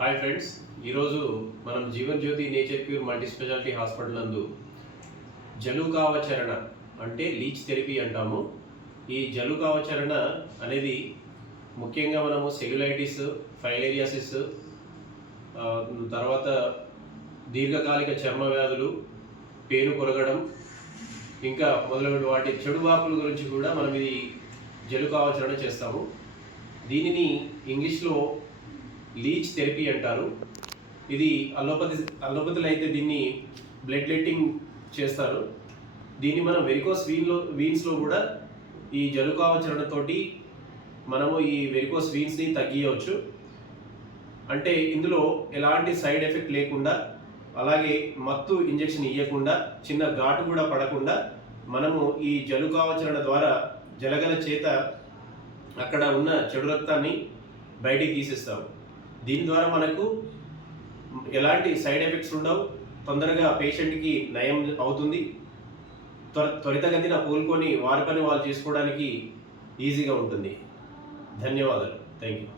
Hi friends ఈరోజు మనం Jeevan Jyothi nature cure multi speciality hospital నందు జలుకావచరణ అంటే లీచ్ థెరపీ అంటాము. ఈ జలుకావచరణ అనేది ముఖ్యంగా మనము సెగ్యులైటిస్ ఫైలేరియాసిస్ తర్వాత దీర్ఘకాలిక చర్మ వ్యాధులు పేను కొరగడం ఇంకా మొదలైన వాటి చెడు వాపుల గురించి కూడా మనం ఇది జలుకావచరణ చేస్తాము. దీనిని ఇంగ్లీష్లో లీచ్ థెరపీ అంటారు. ఇది అలోపతి అలోపతిలో అయితే దీన్ని బ్లడ్ లెట్టింగ్ చేస్తారు. దీన్ని మనం వెరికోస్ వీన్లో వీన్స్లో కూడా ఈ జలుకావచరణతోటి మనము ఈ వెరికోస్ వీన్స్ని తగ్గియవచ్చు. అంటే ఇందులో ఎలాంటి సైడ్ ఎఫెక్ట్ లేకుండా అలాగే మత్తు ఇంజెక్షన్ ఇవ్వకుండా చిన్న ఘాటు కూడా పడకుండా మనము ఈ జలుకావచరణ ద్వారా జలగల చేత అక్కడ ఉన్న చెడు రక్తాన్ని బయటికి తీసేస్తాము. దీని ద్వారా మనకు ఎలాంటి సైడ్ ఎఫెక్ట్స్ ఉండవు. తొందరగా పేషెంట్కి నయం అవుతుంది. త్వర త్వరితగతిన కోలుకొని వారి పని వాళ్ళు చేసుకోవడానికి ఈజీగా ఉంటుంది. ధన్యవాదాలు. Thank you